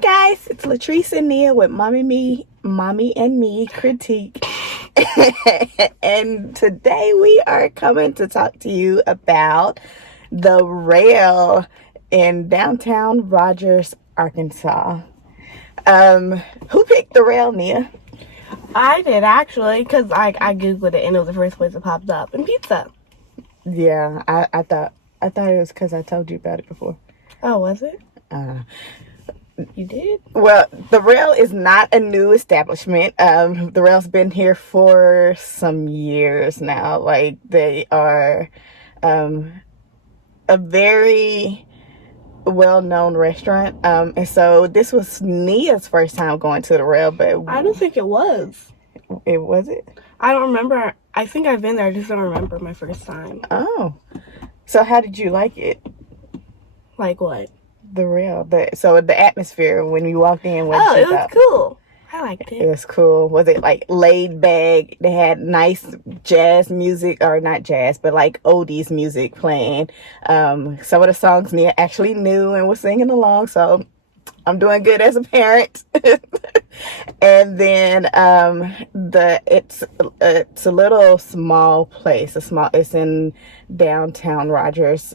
guys, it's Latrice and Nia with Mommy and Me Critique. And today we are coming to talk to you about the rail in downtown Rogers, Arkansas. Who picked the rail, Nia? I did, actually, because I googled it and it was the first place that popped up. And pizza. Yeah, I thought it was because I told you about it before. Oh, was it? You did? Well, the rail is not a new establishment. The rail's been here for some years now. Like, they are a very well-known restaurant. And so this was Nia's first time going to the rail, but I don't think it was. It was it? I don't remember. I think I've been there. I just don't remember my first time. Oh. So how did you like it? Like what? The rail. So the atmosphere when you walked in. It was cool. I liked it. It was cool. Was it like laid back? They had nice jazz music, or not jazz, but like oldies music playing. Some of the songs Nia actually knew and was singing along. So I'm doing good as a parent. And then it's a little small place. It's in downtown Rogers.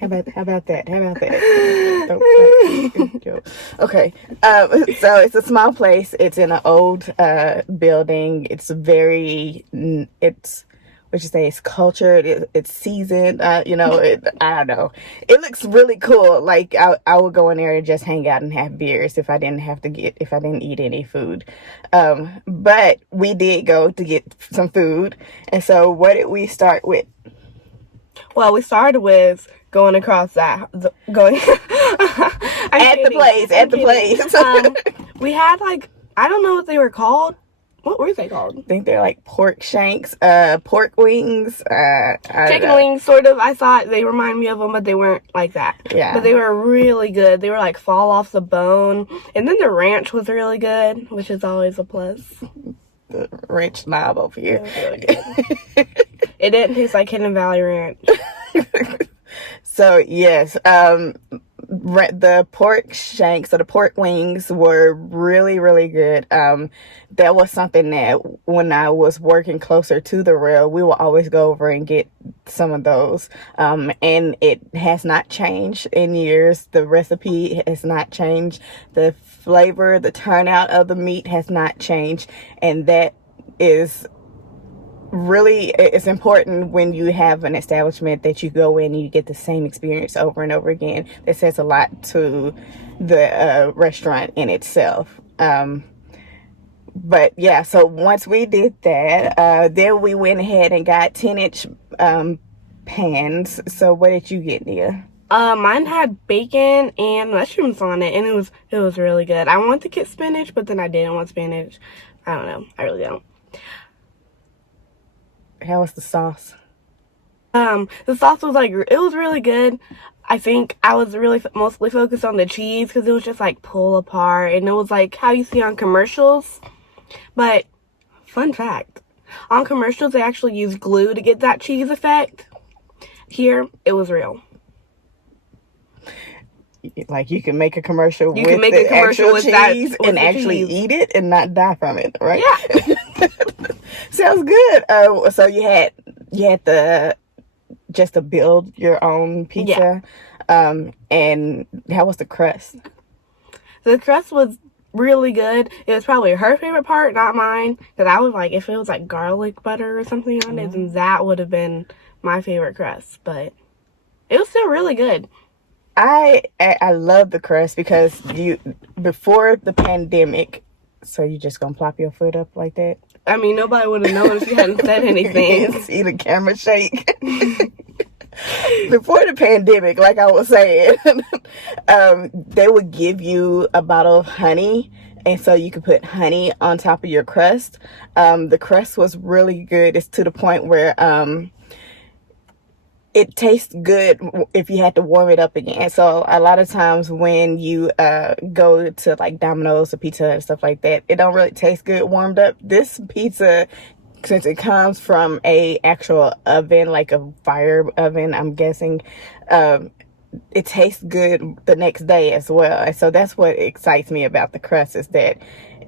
How about that? Okay. So it's a small place. It's in an old building. It's it's cultured. It's seasoned. I don't know. It looks really cool. Like I would go in there and just hang out and have beers if I didn't eat any food. But we did go to get some food. And so what did we start with? Well, we started with going across at the place. We had I don't know what they were called. What were they called? I think they're like pork shanks, pork wings, chicken wings, sort of. I thought they remind me of them, but they weren't like that. Yeah. But they were really good. They were like fall off the bone. And then the ranch was really good, which is always a plus. The ranch knob over here. It was really good. It didn't taste like Hidden Valley Ranch. So, yes, the pork shanks or the pork wings were really, really good. That was something that when I was working closer to the rail, we will always go over and get some of those. And it has not changed in years. The recipe has not changed. The flavor, the turnout of the meat has not changed. And that is really, it's important when you have an establishment that you go in and you get the same experience over and over again. That says a lot to the restaurant in itself. But yeah, so once we did that, then we went ahead and got 10-inch pans. So what did you get, Nia? Mine had bacon and mushrooms on it, and it was really good. I wanted to get spinach, but then I didn't want spinach. I don't know. I really don't. How was the sauce? The sauce was it was really good. I think I was really mostly focused on the cheese because it was just pull apart, and it was how you see on commercials. But fun fact, on commercials they actually use glue to get that cheese effect. Here, it was real. Like you can make a commercial with the actual cheese and actually eat it and not die from it, right? Yeah. Sounds good. So you had to build your own pizza. Yeah. And how was the crust? The crust was really good. It was probably her favorite part, not mine. Because I was if it was garlic butter or something on it, then that would have been my favorite crust. But it was still really good. I love the crust because before the pandemic, so you just gonna plop your foot up like that? I mean, nobody would have known if you hadn't said anything. See the camera shake. Before the pandemic, like I was saying, they would give you a bottle of honey, and so you could put honey on top of your crust. The crust was really good. It's to the point where it tastes good if you had to warm it up again. So a lot of times when you go to Domino's or pizza and stuff like that, it don't really taste good warmed up. This pizza since it comes from a actual oven, like a fire oven, I'm guessing, it tastes good the next day as well. And so that's what excites me about the crust, is that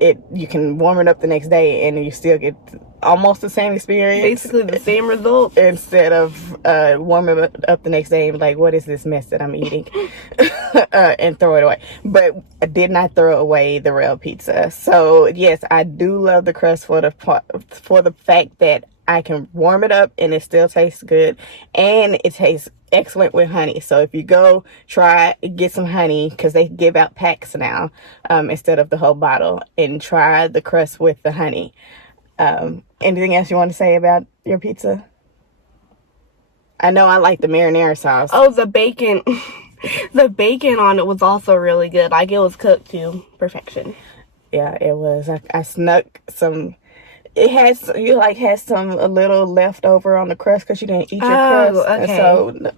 you can warm it up the next day and you still get almost the same experience, basically the same result, instead of warming it up the next day and like, what is this mess that I'm eating? And throw it away. But I did not throw away the real pizza. So yes, I do love the crust for the fact that I can warm it up and it still tastes good, and it tastes excellent with honey. So if you go get some honey, because they give out packs now, instead of the whole bottle, and try the crust with the honey. Anything else you want to say about your pizza? I know I like the marinara sauce. Oh, the bacon. The bacon on it was also really good. Like, it was cooked to perfection. Yeah, it was. I snuck some. It has, you like had some a little left over on the crust because you didn't eat your crust. Okay. So,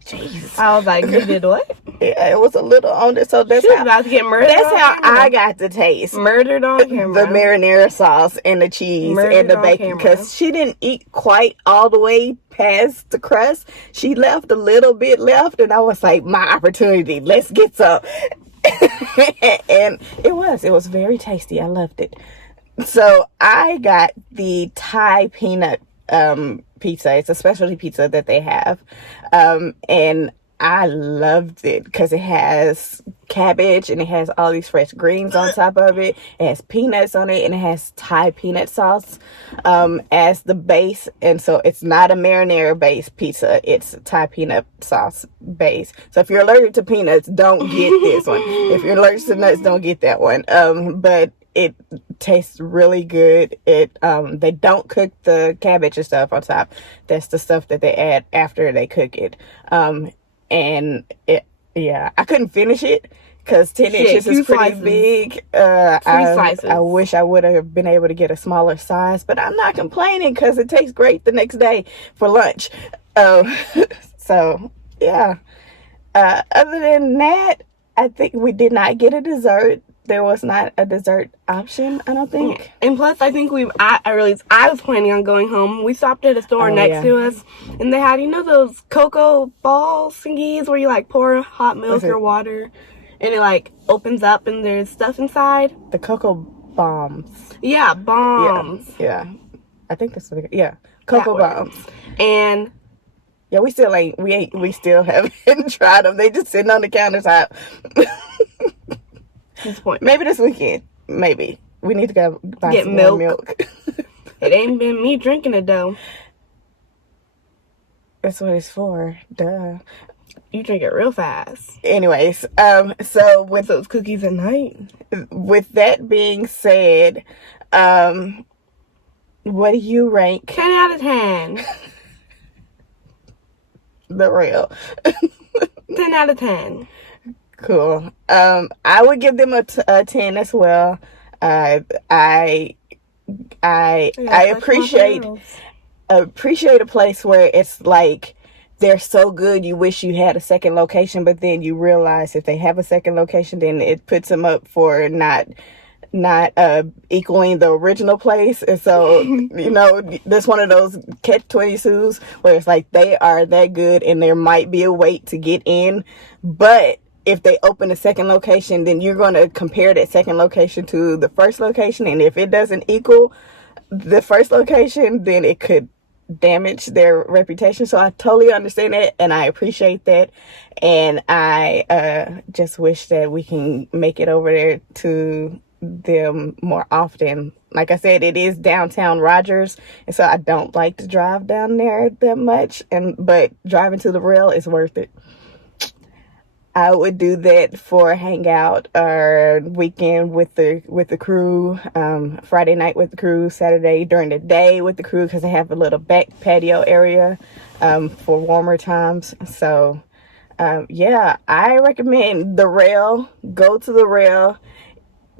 jeez. I was like, you did what? Yeah, it was a little on it. So that's She was about to get murdered. That's how I got the taste. Murdered on camera. The marinara sauce and the cheese and the bacon, because she didn't eat quite all the way past the crust. She left a little bit left, and I was like, my opportunity. Let's get some. And it was very tasty. I loved it. So I got the Thai peanut pizza. It's a specialty pizza that they have. And I loved it because it has cabbage and it has all these fresh greens on top of it. It has peanuts on it, and it has Thai peanut sauce as the base. And so it's not a marinara based pizza. It's Thai peanut sauce base. So if you're allergic to peanuts, don't get this one. If you're allergic to nuts, don't get that one. But it tastes really good. They don't cook the cabbage and stuff on top. That's the stuff that they add after they cook it. And I couldn't finish it because 10 inches is pretty big. I wish I would have been able to get a smaller size, but I'm not complaining because it tastes great the next day for lunch. So yeah. Other than that, I think we did not get a dessert. There was not a dessert option, I don't think. And plus, I think I was planning on going home. We stopped at a store next to us, and they had, those cocoa balls thingies where you like pour hot milk or water, and it like opens up and there's stuff inside. The cocoa bombs. Yeah, bombs. Yeah. I think that's what cocoa bombs. And yeah, we still haven't tried them. They just sitting on the countertop. Maybe this weekend. Maybe we need to go buy some more milk. It ain't been me drinking it though. That's what it's for. Duh. You drink it real fast. Anyways, so with those cookies at night. With that being said, what do you rank? 10 out of 10. The real. 10 out of 10. Cool. I would give them a 10 as well. I appreciate a place where it's like they're so good you wish you had a second location, but then you realize if they have a second location, then it puts them up for not equaling the original place. And so there's one of those catch-22s where it's like they are that good and there might be a wait to get in, but if they open a second location, then you're going to compare that second location to the first location, and if it doesn't equal the first location, then it could damage their reputation. So I totally understand that, and I appreciate that, and I just wish that we can make it over there to them more often. Like I said, it is downtown Rogers, and so I don't like to drive down there that much, but driving to the rail is worth it. I would do that for hangout or weekend with the crew. Friday night with the crew, Saturday during the day with the crew because they have a little back patio area for warmer times. So I recommend the rail. Go to the rail.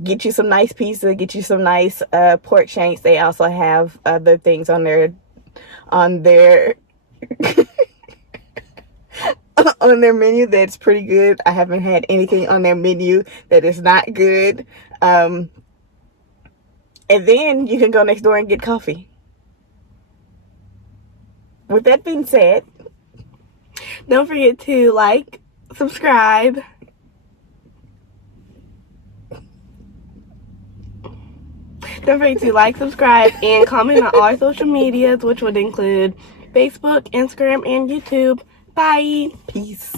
Get you some nice pizza. Get you some nice pork shanks. They also have other things on their on their menu that's pretty good. I haven't had anything on their menu that is not good. And then you can go next door and get coffee. with that being said, don't forget to like, subscribe. Don't forget to like, subscribe, and comment on all our social medias, which would include Facebook, Instagram, and YouTube. Bye. peace.